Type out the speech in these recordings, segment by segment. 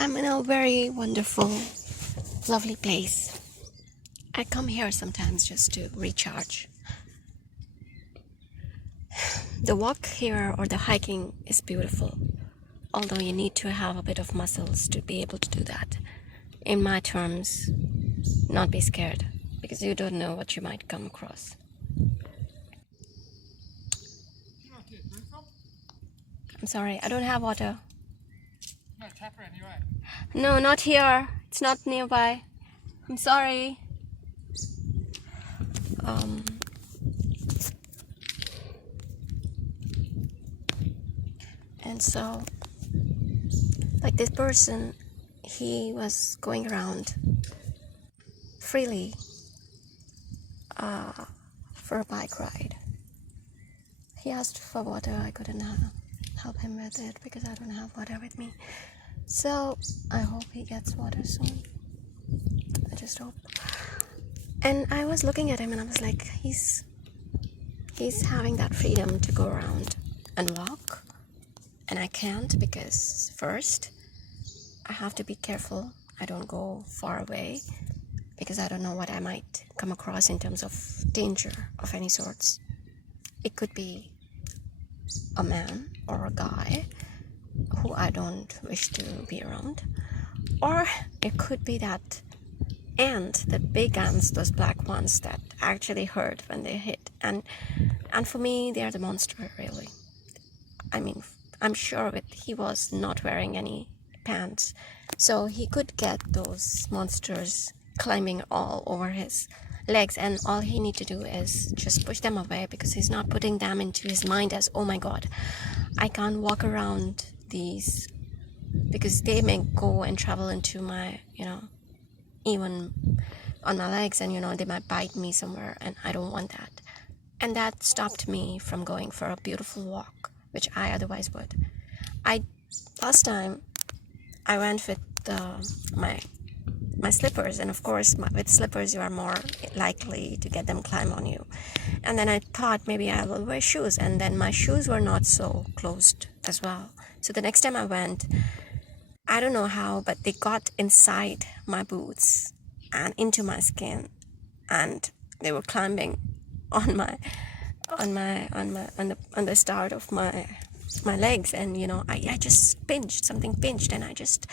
I'm in a very wonderful, lovely place. I come here sometimes just to recharge. The walk here or the hiking is beautiful, although you need to have a bit of muscles to be able to do that. In my terms, not be scared because you don't know what you might come across. I'm sorry, I don't have water. No, Tapper anyway. No, not here. It's not nearby. I'm sorry. And so, like this person, he was going around freely for a bike ride. He asked for water. I couldn't help him with it because I don't have water with me. So I hope he gets water soon. I just hope. And I was looking at him and I was like, he's having that freedom to go around and walk. And I can't because first, I have to be careful. I don't go far away because I don't know what I might come across in terms of danger of any sorts. It could be a man or a guy who I don't wish to be around. Or it could be that ant, the big ants, those black ones that actually hurt when they hit. And for me, they are the monster, really. I mean, I'm sure of it. He was not wearing any pants. So he could get those monsters climbing all over his legs, and all he need to do is just push them away because he's not putting them into his mind as, oh my god, I can't walk around these because they may go and travel into my, even on my legs, and they might bite me somewhere, and I don't want that. And that stopped me from going for a beautiful walk, which I otherwise would. Last time I went with my slippers, and of course with slippers you are more likely to get them climb on you. And then I thought maybe I will wear shoes, and then my shoes were not so closed as well. So the next time I went, I don't know how, but they got inside my boots and into my skin, and they were climbing on the start of my legs, and I just something pinched, and I just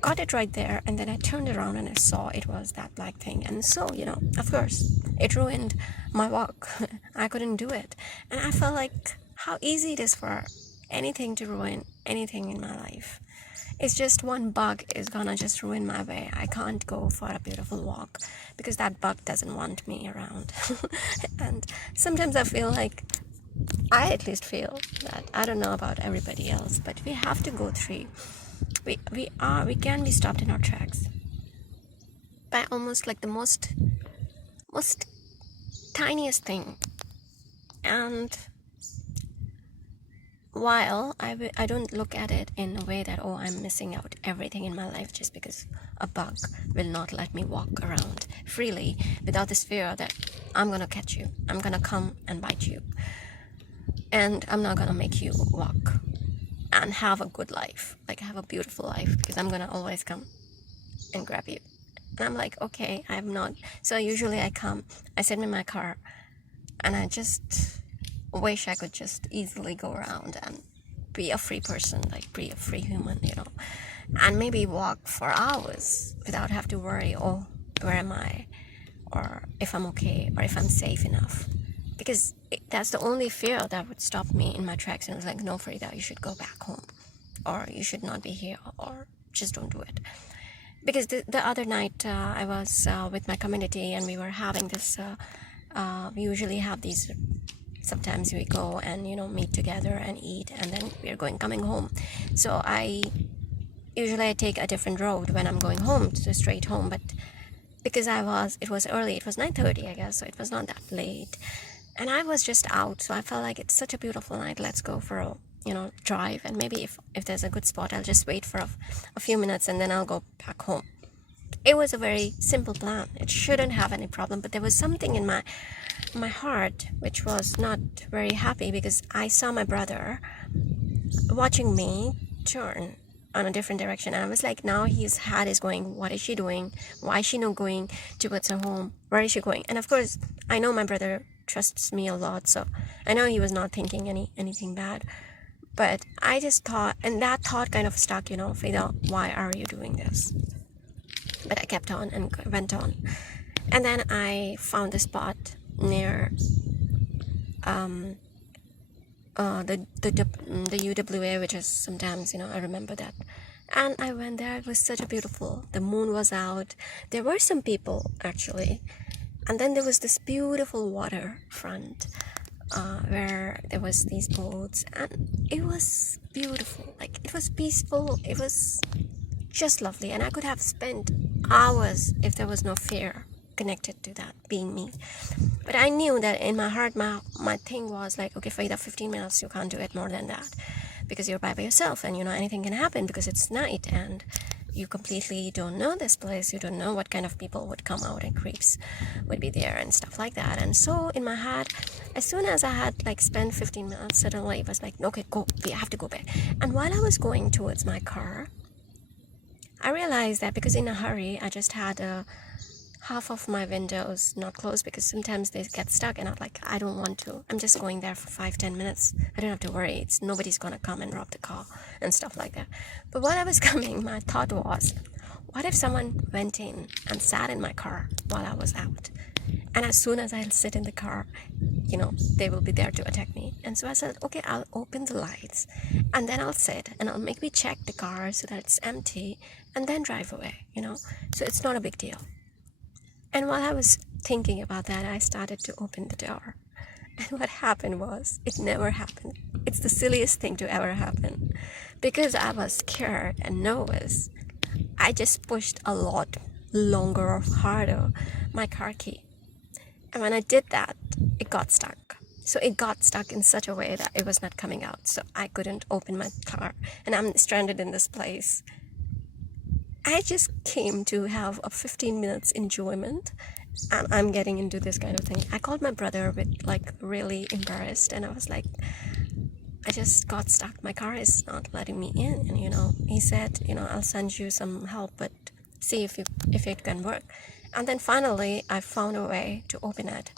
got it right there, and then I turned around and I saw it was that black thing, and so of course it ruined my walk. I couldn't do it, and I felt like how easy it is for anything to ruin anything in my life. It's just one bug is gonna just ruin my way. I can't go for a beautiful walk because that bug doesn't want me around. And sometimes I feel like, I at least feel that, I don't know about everybody else, but we have to go through. We can be stopped in our tracks by almost like the most tiniest thing. And while I don't look at it in a way that, oh, I'm missing out everything in my life just because a bug will not let me walk around freely without this fear that I'm gonna catch you, I'm gonna come and bite you, and I'm not gonna make you walk and have a good life, like have a beautiful life, because I'm gonna always come and grab you. And I'm like, okay, I'm not. So usually I come, I sit in my car, and I just wish I could just easily go around and be a free person, like be a free human, and maybe walk for hours without have to worry, oh, where am I, or if I'm okay, or if I'm safe enough, because that's the only fear that would stop me in my tracks. And it was like, no, Farida, you should go back home, or you should not be here, or just don't do it. Because the other night I was with my community, and we were having this we usually have these, sometimes we go and meet together and eat, and then we're coming home. So I take a different road when I'm going home, to straight home. But because it was early, it was 9:30, I guess, so it was not that late, and I was just out, so I felt like it's such a beautiful night, let's go for a drive, and maybe if there's a good spot, I'll just wait for a few minutes and then I'll go back home. It was a very simple plan. It shouldn't have any problem, but there was something in my heart which was not very happy, because I saw my brother watching me turn on a different direction. And I was like, now his head is going, what is she doing? Why is she not going towards her home? Where is she going? And of course, I know my brother trusts me a lot, so I know he was not thinking anything bad. But I just thought, and that thought kind of stuck, Fida, why are you doing this? But I kept on and went on. And then I found a spot near the UWA, which is sometimes, I remember that. And I went there. It was such a beautiful, the moon was out. There were some people, actually. And then there was this beautiful waterfront where there was these boats. And it was beautiful. Like, it was peaceful. It was just lovely. And I could have spent hours if there was no fear connected to that being me. But I knew that in my heart, my thing was like, okay, Farida, 15 minutes, you can't do it more than that, because you're by yourself, and anything can happen because it's night and you completely don't know this place. You don't know what kind of people would come out, and creeps would be there and stuff like that. And so in my head, as soon as I had like spent 15 minutes, suddenly it was like, okay, go, we have to go back. And while I was going towards my car, I realized that because in a hurry, I just had half of my windows not closed, because sometimes they get stuck, and I'm like, I don't want to. I'm just going there for 5-10 minutes. I don't have to worry. Nobody's gonna come and rob the car and stuff like that. But while I was coming, my thought was, what if someone went in and sat in my car while I was out? And as soon as I sit in the car, they will be there to attack me. And so I said, okay, I'll open the lights, and then I'll sit and I'll maybe check the car so that it's empty, and then drive away, So it's not a big deal. And while I was thinking about that, I started to open the door. And what happened was, it never happened. It's the silliest thing to ever happen. Because I was scared and nervous, I just pushed a lot longer or harder my car key. And when I did that, it got stuck. So it got stuck in such a way that it was not coming out. So I couldn't open my car. And I'm stranded in this place. I just came to have a 15 minutes enjoyment, and I'm getting into this kind of thing. I called my brother with really embarrassed, and I was like, I just got stuck. My car is not letting me in. And he said, I'll send you some help, but see if it can work. And then finally I found a way to open it,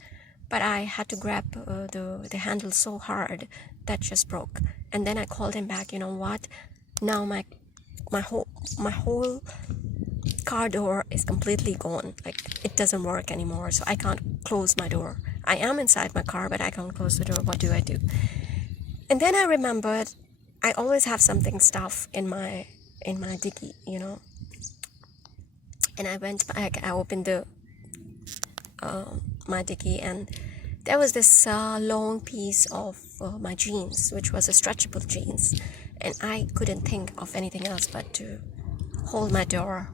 but I had to grab the handle so hard that just broke. And then I called him back. Now my whole car door is completely gone. Like, it doesn't work anymore, so I can't close my door. I am inside my car, but I can't close the door. What do I do? And then I remembered I always have something stuff in my dicky, And I went back, I opened my dicky, and there was this long piece of my jeans, which was a stretchable jeans. And I couldn't think of anything else but to hold my door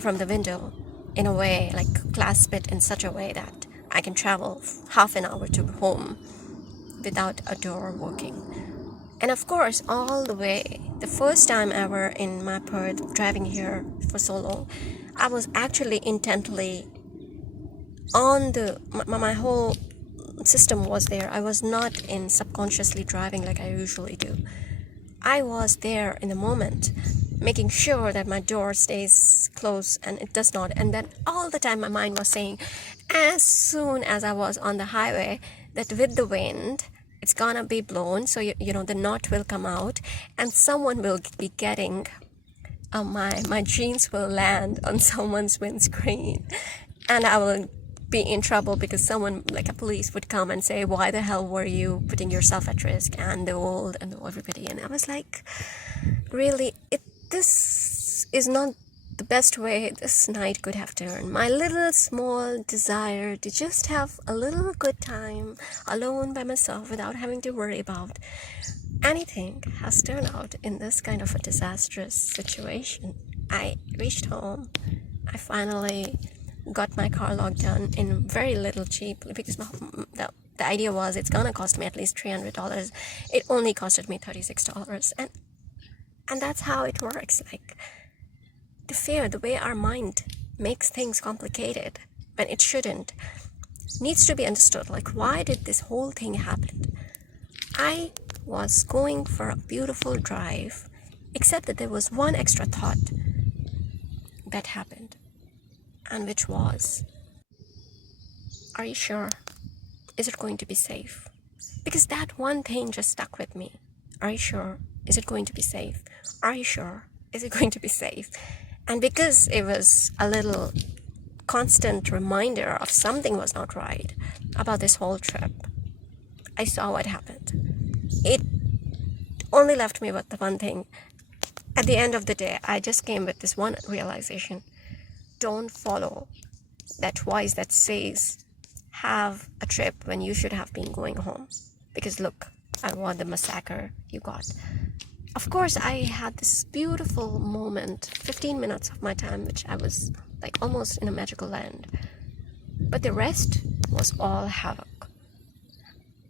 from the window in a way, like clasp it in such a way that I can travel half an hour to home without a door working. And of course, all the way, the first time ever in my Perth driving here for so long, I was actually intently on my whole system was there. I was not in subconsciously driving like I usually do. I was there in the moment, making sure that my door stays closed, and it does not. And then all the time my mind was saying, as soon as I was on the highway, that with the wind, it's gonna be blown, so the knot will come out, and someone will be getting my jeans will land on someone's windscreen, and I will be in trouble because someone, like a police, would come and say, why the hell were you putting yourself at risk, and the world and everybody. And I was like, really, this is not the best way this night could have turned. My little small desire to just have a little good time alone by myself without having to worry about anything has turned out in this kind of a disastrous situation. I reached home. I finally got my car locked down in very little cheap, because the idea was it's gonna cost me at least $300. It only costed me $36, and that's how it works. Like, the fear, the way our mind makes things complicated when it shouldn't, needs to be understood. Like, why did this whole thing happen? I was going for a beautiful drive Except that there was one extra thought that happened, and which was, are you sure? Is it going to be safe? Because that one thing just stuck with me. Are you sure? Is it going to be safe? Are you sure? Is it going to be safe? And because it was a little constant reminder of something was not right about this whole trip, I saw what happened. It only left me with the one thing. At the end of the day, I just came with this one realization. Don't follow that voice that says, have a trip when you should have been going home. Because look at what the massacre you got. Of course, I had this beautiful moment, 15 minutes of my time, which I was like almost in a magical land. But the rest was all havoc.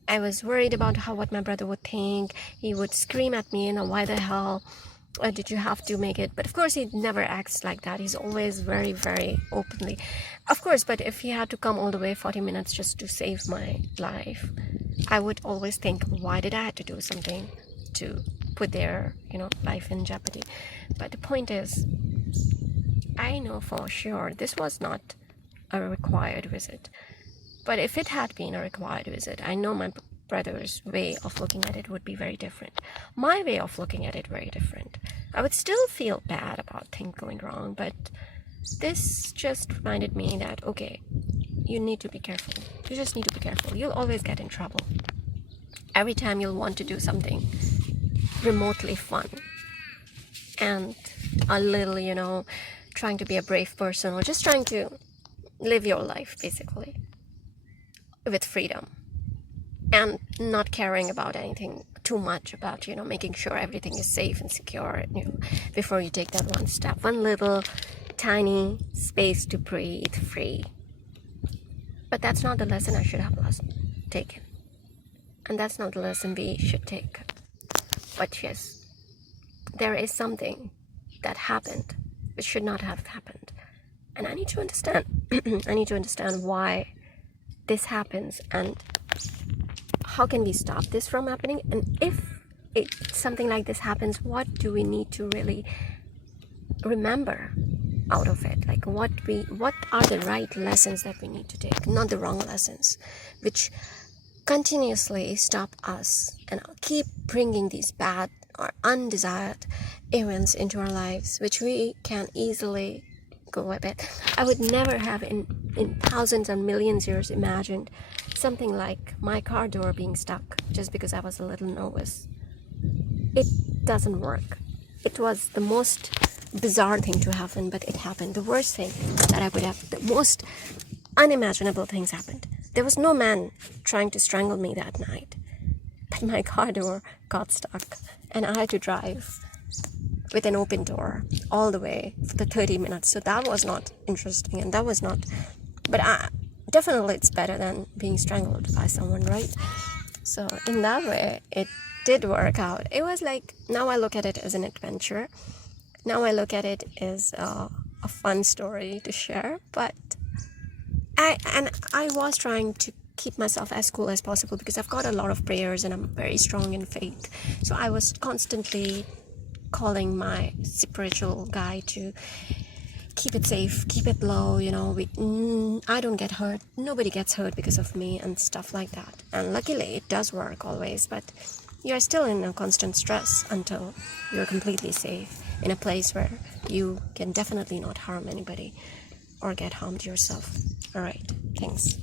I was worried about what my brother would think. He would scream at me, why the hell did you have to make it? But of course, he never acts like that. He's always very, very openly. Of course, but if he had to come all the way 40 minutes just to save my life, I would always think, why did I have to do something to put their, life in jeopardy? But the point is, I know for sure this was not a required visit. But if it had been a required visit, I know my brother's way of looking at it would be very different. My way of looking at it very different. I would still feel bad about things going wrong, but this just reminded me that, okay, you need to be careful. You just need to be careful. You'll always get in trouble. Every time you'll want to do something remotely fun and a little, trying to be a brave person or just trying to live your life, basically, with freedom and not caring about anything too much about, making sure everything is safe and secure, before you take that one step, one little tiny space to breathe free. But that's not the lesson I should have taken. And that's not the lesson we should take. But yes, there is something that happened which should not have happened. And I need to understand, I need to understand why this happens and how can we stop this from happening. And if something like this happens, what do we need to really remember out of it? Like what are the right lessons that we need to take, not the wrong lessons, which continuously stop us and keep bringing these bad or undesired events into our lives, which we can easily go with it. I would never have in thousands and millions years imagined something like my car door being stuck just because I was a little nervous. It doesn't work. It was the most bizarre thing to happen, but it happened. The worst thing that I would have, the most unimaginable things happened. There was no man trying to strangle me that night, but my car door got stuck and I had to drive with an open door all the way for the 30 minutes. So that was not interesting, and that was not, but definitely it's better than being strangled by someone, right? So in that way, it did work out. It was like, now I look at it as an adventure. Now I look at it as a fun story to share, but I was trying to keep myself as cool as possible because I've got a lot of prayers and I'm very strong in faith. So I was constantly calling my spiritual guy to keep it safe, keep it low, I don't get hurt, nobody gets hurt because of me and stuff like that. And luckily it does work always, but you're still in a constant stress until you're completely safe in a place where you can definitely not harm anybody or get harmed yourself. All right, thanks.